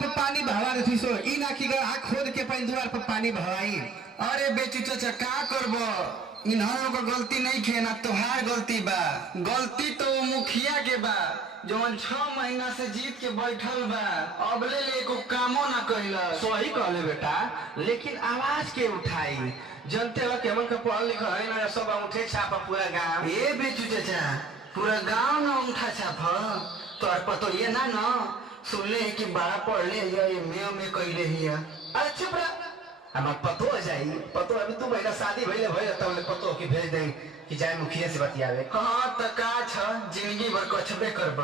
पे पानी बहवा रही सो ई ना कि आँख खोद के पानी द्वार पे पानी बहवाई। अरे बेचू चाचा का करबो, इन्हों का गलती नहीं खे ना तोहार गलती बा। गलती तो मुखिया के बा जौन 6 महीना से जीत के बैठल बा, अबले ले को कामो ना कइला। सही कहले बेटा, लेकिन आवाज के उठाई। जनते हो केमन का पढ़ल लिखल है ना, सब उठे छापा पूरा गांव। ए बेचू चाचा पूरा गांव ना उठा छाप तोर पतो ये ना सुनले कि बड़ा पढ़ले ये में कइले हिया। अरे चुप रह, हमार पतो हो जाई। पतो अभी तू भइला शादी भइले भइल तब ले पतो की भेज दे कि जाए मुखिया से बतियावे। हां त का छ जिंदगी भर कछबे करब।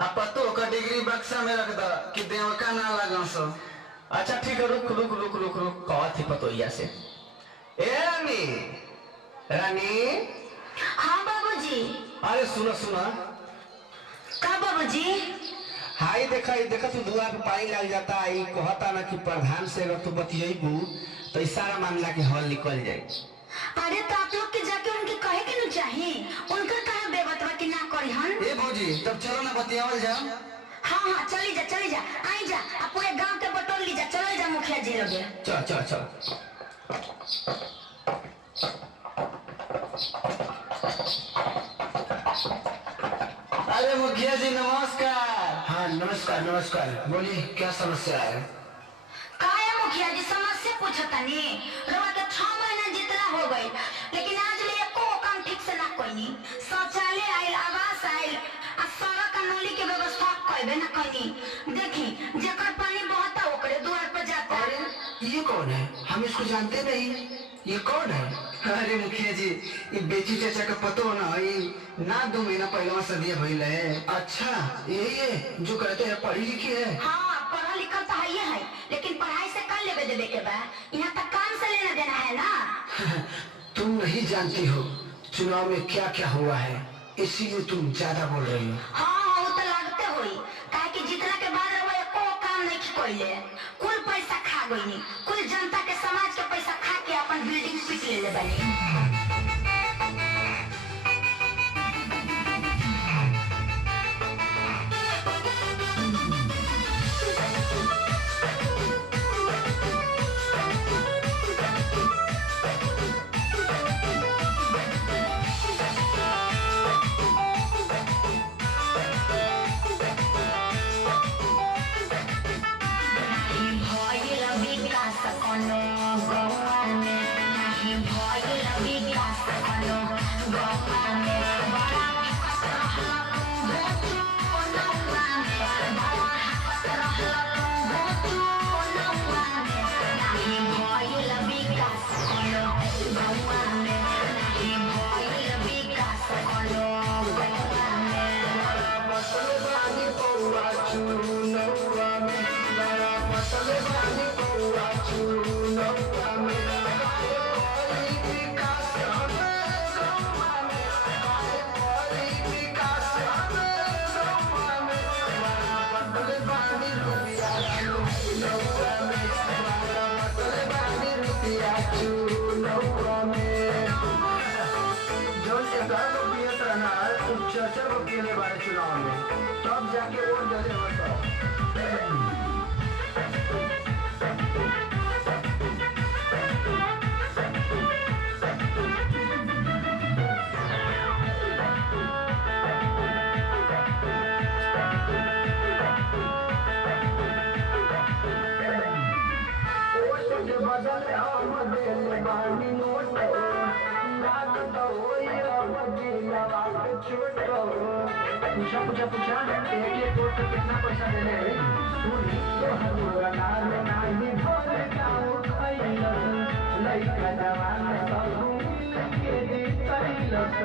आ पतो का डिग्री बक्सा में रख द कि देवका ना लगस। अच्छा ठीक है, रुक रुक रुक रुक रुक कहा थी पतो या से। ए रानी, रानी। हाँ बाबूजी। अरे सुनो सुनो का बाबूजी? हाई देखा तू दुआ पे पानी लग जाता है। कहता ना कि प्रधान से अगर तू बतियेबू तो इस सारा मामला के हल निकल जाए। अरे तो आप लोग के जाके उनके कहे के न चाहिए, उनकर कहे बेबतवा कि ना करी हन। ए भौजी तब चलो ना बतियावल जा। हाँ चली जा आई जा, आप पूरे गांव के बटोर ली जा। चलो जा मुखिया जी लोगे। चल चल चल। अरे मुखिया जी नमस्कार। हाँ नमस्कार नमस्कार, बोलिए क्या समस्या है? का है मुखिया जी समस्या पूछता नहीं? रवा के 6 महीना जितना हो गई, लेकिन आज ले एको काम ठीक से ना कोई। शौचालय आयल, आवास आयल, आ सड़क का नली के व्यवस्था कइबे ना कइनी। देखी जेकर पानी बहता ओकरे द्वार पर जाता। अरे ये कौन है? हम इसको जानते नहीं, ये कौन है? अरे मुखिया जी ये बेचू चाचा का पतो ना ना 2 महीना पहले सदिया भइल है। अच्छा ये जो कहते हैं पढ़ी लिखी है। हाँ पढ़ा लिखा तो है, लेकिन पढ़ाई से कर लेवे देवे के बा। यहाँ तक काम से लेना देना है ना। तुम नहीं जानती हो चुनाव में क्या क्या हुआ है, इसीलिए तुम ज्यादा बोल रही हो। हाँ वो तो लगते हुई, काहे कि जितना के बाद रवा एको काम नहीं कइले। कुल पैसा खा गईनी, कुल जनता के समाज के पैसा खा के अपन बिल्डिंग पीट ले बनी। चर्चा को केले बारे चुनाव में तब जाके वोट जले होता। पूछा एक वोट पे कितना पैसा देने सुनी तो हमारा नाम नाही भोले गाँव खैलस लइका जवान सब मिल के दी कैलस।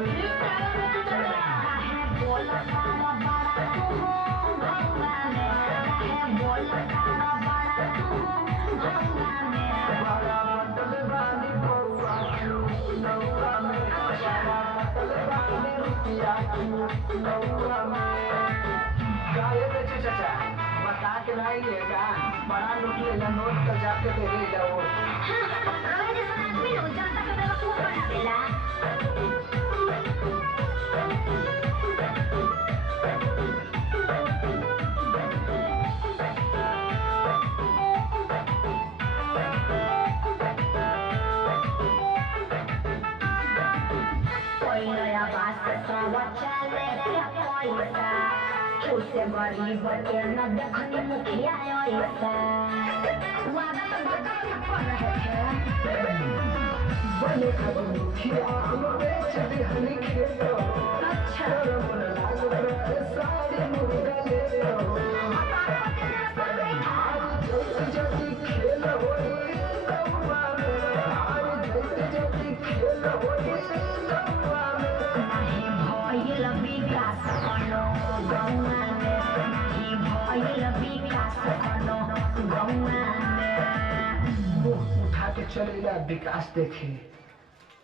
बोला सारा बड़ा तू भगवान है, बोला सारा बड़ा तू भगवान बड़ा मतलब बानी बउआ नौआ में, बड़ा मतलब बानी रुपया नौआ में। चाचा बता के लाइएगा, बड़ा नोट लेगा, नोट का जाके दे जाओ। जनता का बेवकूफ बना देला। चले के पैसा खुसे गरीब के न देखनी मुखिया ऐसा वादा तो बता पर है बने खबर मुखिया हम बेच दिहनी खेतो अच्छा मन लाग रहे सारे मुर्गा ले लो जल्दी खेल होई गौवा में आज जल्दी खेल होई गौवा में नहीं भइल विकास कनो गौवा में नहीं भइल विकास कनो गौवा में मुंह उठा के चलेला विकास देखे